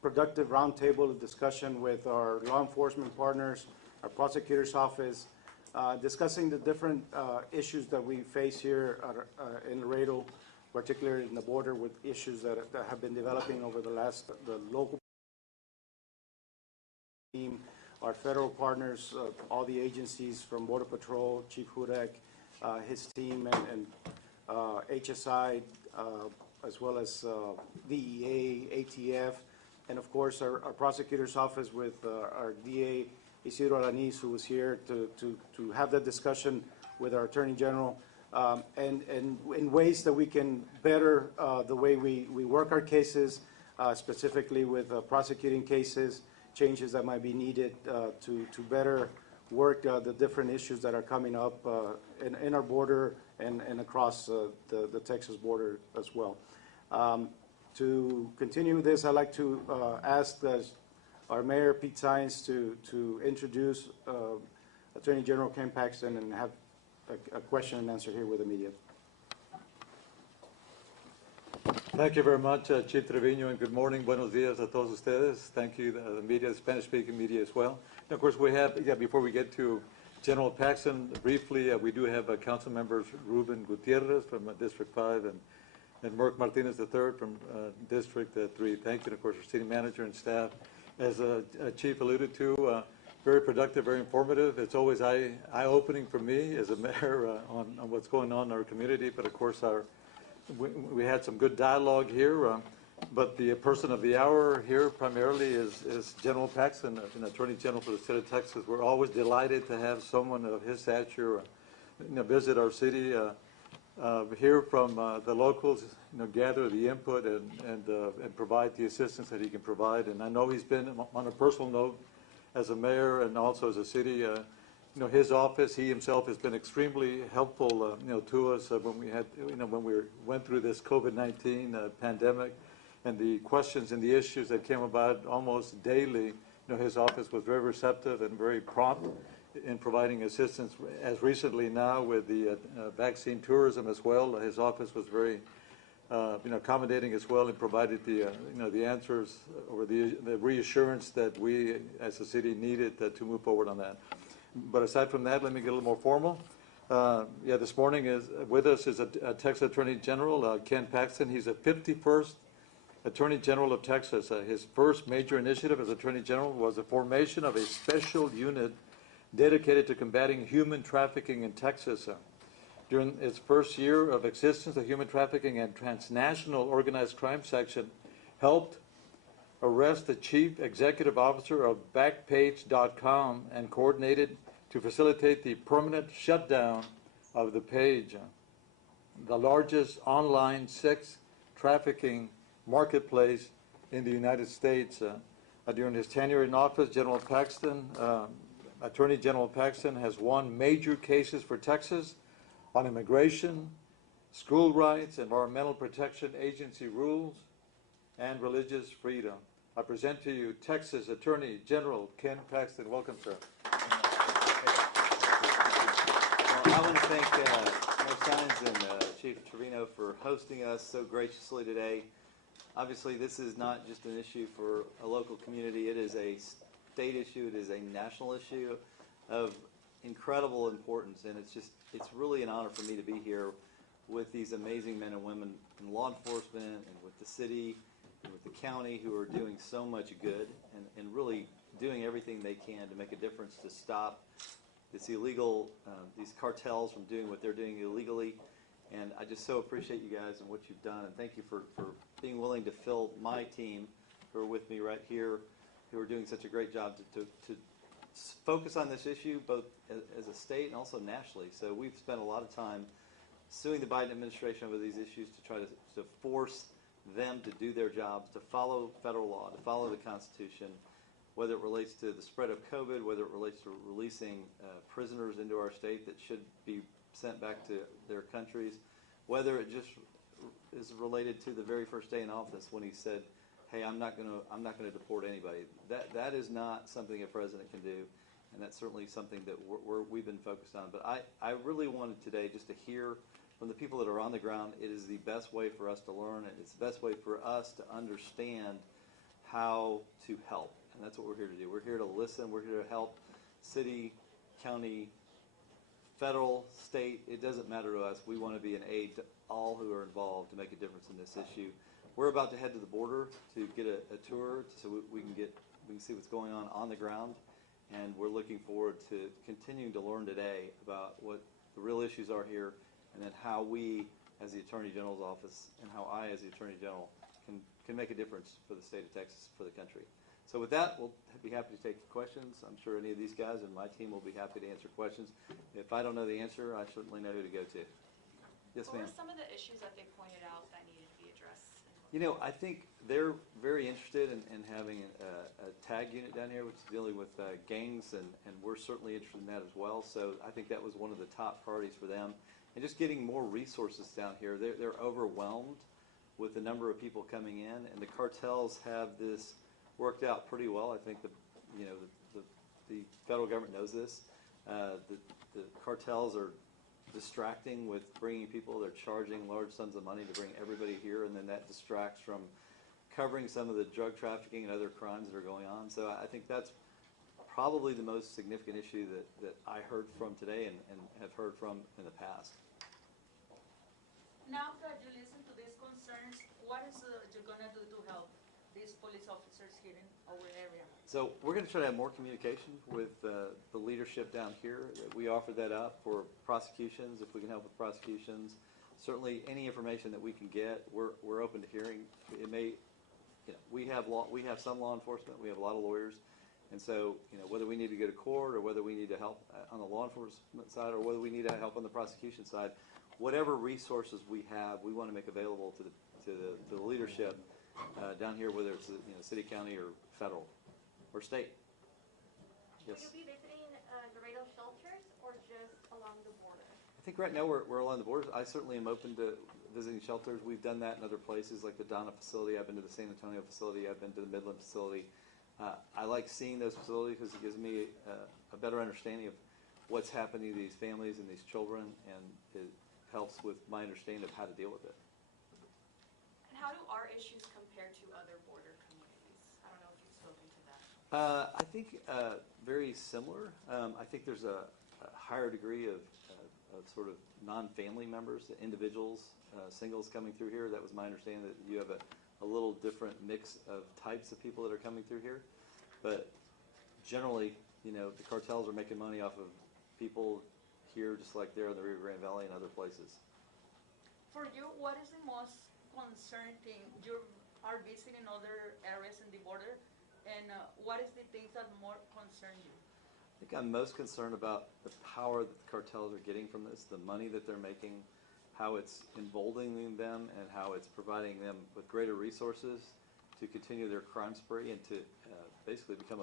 productive roundtable discussion with our law enforcement partners, our prosecutor's office, discussing the different issues that we face here in Laredo, particularly in the border, with issues that have been developing over the local team, our federal partners, all the agencies from Border Patrol, Chief Hudek, his team, and HSI, as well as DEA, ATF, and of course our prosecutor's office with our DA, Isidro Alanis, who was here to have that discussion with our Attorney General, and in ways that we can better the way we work our cases, specifically with prosecuting cases, changes that might be needed to better work the different issues that are coming up in our border and across the Texas border as well. To continue this, I'd like to ask our Mayor, Pete Saenz, to introduce Attorney General Ken Paxton and have a question and answer here with the media. Thank you very much, Chief Trevino, and good morning. Buenos dias a todos ustedes. Thank you, the media, Spanish-speaking media as well. And of course, we have, before we get to General Paxton, briefly, we do have council members Ruben Gutierrez from District 5 and Merck Martinez III from District 3. Thank you, and of course, our city manager and staff. As Chief alluded to, very productive, very informative. It's always eye-opening for me as a mayor on what's going on in our community, but of course, we had some good dialogue here, but the person of the hour here primarily is General Paxton, an Attorney General for the state of Texas. We're always delighted to have someone of his stature visit our city, hear from the locals, gather the input and provide the assistance that he can provide. And I know he's been, on a personal note, as a mayor and also as a city, his office, he himself has been extremely helpful, to us when we had, when we went through this COVID-19 pandemic, and the questions and the issues that came about almost daily. His office was very receptive and very prompt in providing assistance. As recently now with the vaccine tourism as well, his office was very, accommodating as well, and provided the, the answers or the reassurance that we as a city needed to move forward on that. But aside from that, let me get a little more formal. This morning with us is a Texas Attorney General, Ken Paxton. He's the 51st Attorney General of Texas. His first major initiative as Attorney General was the formation of a special unit dedicated to combating human trafficking in Texas. During its first year of existence, the Human Trafficking and Transnational Organized Crime Section helped arrest the chief executive officer of Backpage.com and coordinated to facilitate the permanent shutdown of the page, the largest online sex trafficking marketplace in the United States. During his tenure in office, Attorney General Paxton has won major cases for Texas on immigration, school rights, environmental protection agency rules, and religious freedom. I present to you Texas Attorney General Ken Paxton. Welcome, sir. Well, I want to thank Mayor Saenz and Chief Trevino for hosting us so graciously today. Obviously, this is not just an issue for a local community. It is a state issue. It is a national issue of incredible importance, and it's really an honor for me to be here with these amazing men and women in law enforcement and with the city and with the county who are doing so much good and really doing everything they can to make a difference to stop this illegal, these cartels from doing what they're doing illegally. And I just so appreciate you guys and what you've done, and thank you for being willing to fill my team who are with me right here, who are doing such a great job to focus on this issue both as a state and also nationally. So we've spent a lot of time suing the Biden administration over these issues to try to force them to do their jobs, to follow federal law, to follow the Constitution, whether it relates to the spread of COVID, whether it relates to releasing prisoners into our state that should be sent back to their countries, whether it just is related to the very first day in office when he said, "Hey, I'm not going to deport anybody." That is not something a president can do, and that's certainly something that we've been focused on. But I really wanted today just to hear from the people that are on the ground. It is the best way for us to learn, and it's the best way for us to understand how to help. And that's what we're here to do. We're here to listen. We're here to help city, county, federal, state. It doesn't matter to us. We want to be an aid to all who are involved to make a difference in this issue. We're about to head to the border to get a tour so we can see what's going on the ground. And we're looking forward to continuing to learn today about what the real issues are here, and then how we, as the Attorney General's office, and how I, as the Attorney General, can make a difference for the state of Texas, for the country. So with that, we'll be happy to take questions. I'm sure any of these guys and my team will be happy to answer questions. If I don't know the answer, I certainly know who to go to. Yes, ma'am. What were some of the issues that they pointed out that needed to be addressed? You know, I think they're very interested in having a tag unit down here, which is dealing with gangs, and we're certainly interested in that as well. So I think that was one of the top priorities for them. And just getting more resources down here. They're overwhelmed with the number of people coming in, and the cartels have this worked out pretty well. I think the federal government knows this. The cartels are distracting with bringing people. They're charging large sums of money to bring everybody here, and then that distracts from covering some of the drug trafficking and other crimes that are going on. So I think that's probably the most significant issue that I heard from today and have heard from in the past. Now that you listen to these concerns, what is you're going to do to help these police officers here in our area? So we're going to try to have more communication with the leadership down here. We offer that up for prosecutions, if we can help with prosecutions. Certainly, any information that we can get, we're open to hearing. It may, we have some law enforcement. We have a lot of lawyers, and so whether we need to go to court or whether we need to help on the law enforcement side or whether we need to help on the prosecution side, whatever resources we have, we want to make available to the leadership down here, whether it's city, county, or federal, or state. Yes. Will you be visiting Laredo shelters or just along the border? I think right now we're along the borders. I certainly am open to visiting shelters. We've done that in other places like the Donna facility. I've been to the San Antonio facility. I've been to the Midland facility. I like seeing those facilities because it gives me a better understanding of what's happening to these families and these children, and it helps with my understanding of how to deal with it. And how do our issues compare to other border communities? I don't know if you've spoken to that. I think very similar. I think there's a higher degree of sort of non-family members, individuals, singles coming through here. That was my understanding, that you have a little different mix of types of people that are coming through here. But generally, the cartels are making money off of people here, just like they're in the Rio Grande Valley and other places. For you, what is the most concerning thing? You are visiting other areas in the border, and what is the things that more concern you? I think I'm most concerned about the power that the cartels are getting from this, the money that they're making, how it's emboldening them, and how it's providing them with greater resources to continue their crime spree and to basically become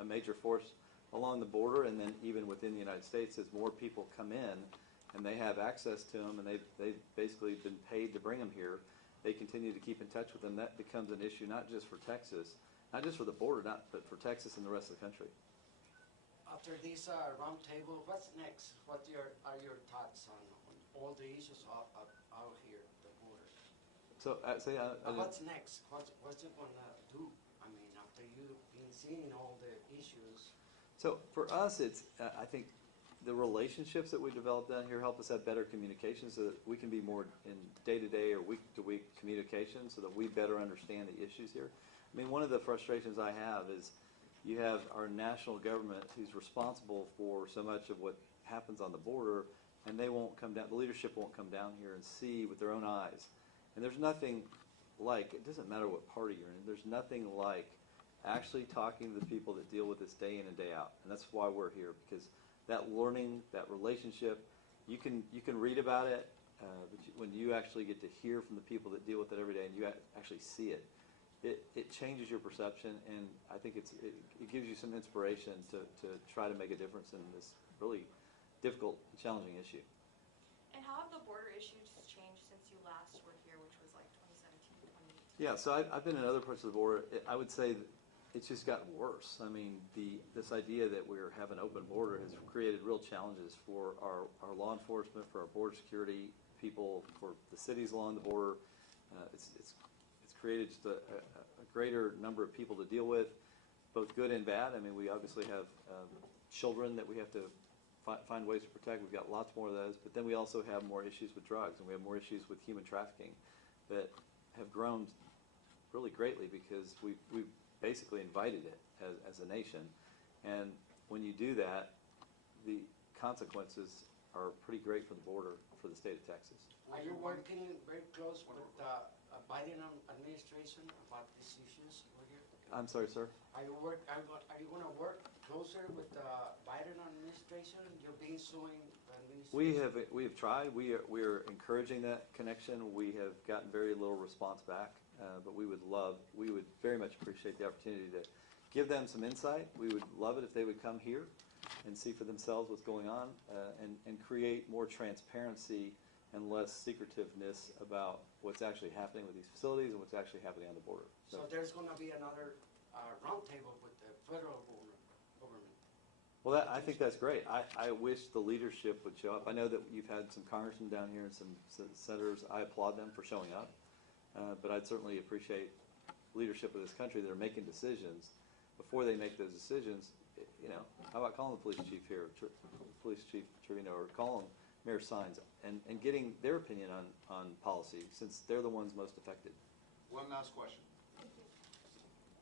a major force along the border, and then even within the United States as more people come in and they have access to them, and they've basically been paid to bring them here. They continue to keep in touch with them. That becomes an issue not just for Texas, not just for the border, but for Texas and the rest of the country. After this round table, what's next? What are your thoughts on all the issues out here at the border? So, What's next? What's it gonna do? I mean, after you've been seeing all the issues. So for us, it's I think the relationships that we develop down here help us have better communication, so that we can be more in day-to-day or week-to-week communication, so that we better understand the issues here. I mean, one of the frustrations I have is you have our national government who's responsible for so much of what happens on the border, and they won't come down, the leadership won't come down here and see with their own eyes. And there's nothing like, it doesn't matter what party you're in, there's nothing like actually talking to the people that deal with this day in and day out. And that's why we're here, because that learning, that relationship, you can read about it, but when you actually get to hear from the people that deal with it every day and you actually see it, it changes your perception, and I think it gives you some inspiration to try to make a difference in this really difficult and challenging issue. And how have the border issues changed since you last were here, which was like 2017, 2018? Yeah, so I've been in other parts of the border. I would say that it's just gotten worse. I mean, this idea that we have an open border has created real challenges for our law enforcement, for our border security people, for the cities along the border. It's created just a greater number of people to deal with, both good and bad. I mean, we obviously have children that we have to find ways to protect. We've got lots more of those, but then we also have more issues with drugs, and we have more issues with human trafficking that have grown really greatly because we've basically invited it as a nation. And when you do that, the consequences are pretty great for the border for the state of Texas. Are you working very close with the Biden administration about these issues over here? I'm sorry, sir? Are you going to work closer with the Biden administration? You're being suing the administration? We have tried. We are encouraging that connection. We have gotten very little response back, but we would very much appreciate the opportunity to give them some insight. We would love it if they would come here and see for themselves what's going on, and create more transparency and less secretiveness about what's actually happening with these facilities and what's actually happening on the border. So there's going to be another roundtable with the federal government. Well, I think that's great. I wish the leadership would show up. I know that you've had some congressmen down here and some senators. I applaud them for showing up. But I'd certainly appreciate leadership of this country that are making decisions. Before they make those decisions, how about calling the police chief here, Police Chief Trevino, or calling Mayor Sines and getting their opinion on policy, since they're the ones most affected. One last question.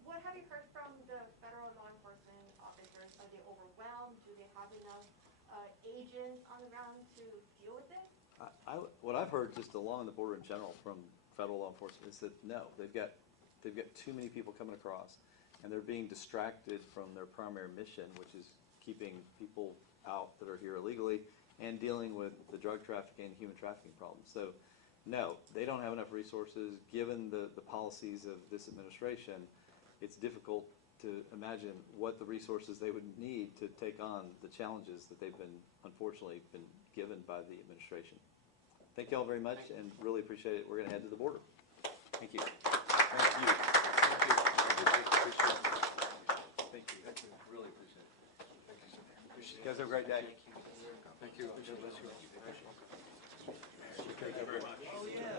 What have you heard from the federal law enforcement officers? Are they overwhelmed? Do they have enough agents on the ground to deal with this? What I've heard just along the border in general from federal law enforcement is that no, they've got too many people coming across, and they're being distracted from their primary mission, which is keeping people out that are here illegally and dealing with the drug trafficking and human trafficking problems. So no, they don't have enough resources. Given the policies of this administration, it's difficult to imagine what the resources they would need to take on the challenges that they've unfortunately been given by the administration. Thank you all very much, and really appreciate it. We're going to head to the border. Thank you. Thank you. Thank you. Thank you. Really appreciate it. Thank you, sir. You guys have a great day. Thank you. God bless you. Thank you very much. Oh, yeah.